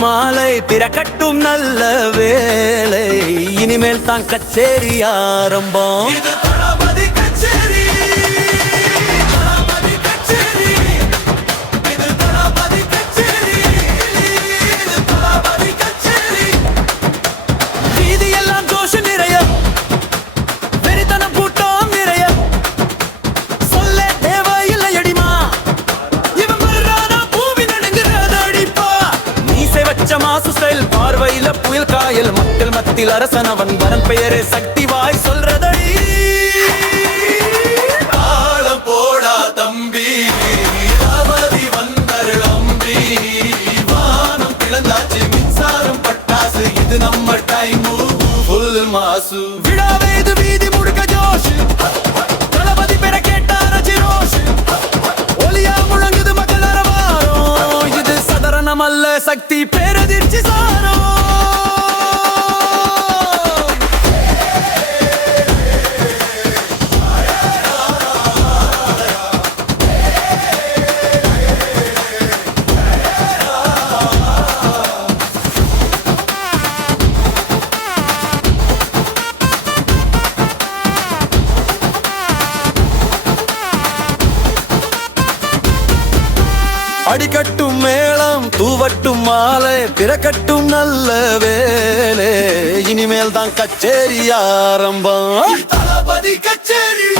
மாலை பிறக்கட்டும் நல்ல வேளை இனிமேல் தான் கச்சேரி ஆரம்பம் பார்வையில புயல் காயல் மக்கள் மத்தியில் அரசனவன் வரன் பெயரே சக்தி வாய் சொல்றதடி தாளம் போடா தம்பி அவதி வந்தருள் அம்பி வானம் கிளந்தாச்சு மின்சாரம் பட்டாசு இது நம்ம டைம் ஃபுல் மாசு விழாவே இது வீதி முழுக்க ஜோஷ் தளபதி பெற கேட்டார ஜிரோஷ் ஒலியா முழங்குது மக்கள் அரவாரம் இது சதரணம் அல்ல சக்தி பேரதிர்ச்சி சாரம் அடிக்கட்டும் மேளம் தூவட்டும் மாலை பிறக்கட்டும் நல்ல வேலை இனிமேல் தான் கச்சேரி ஆரம்பம் தளபதி கச்சேரி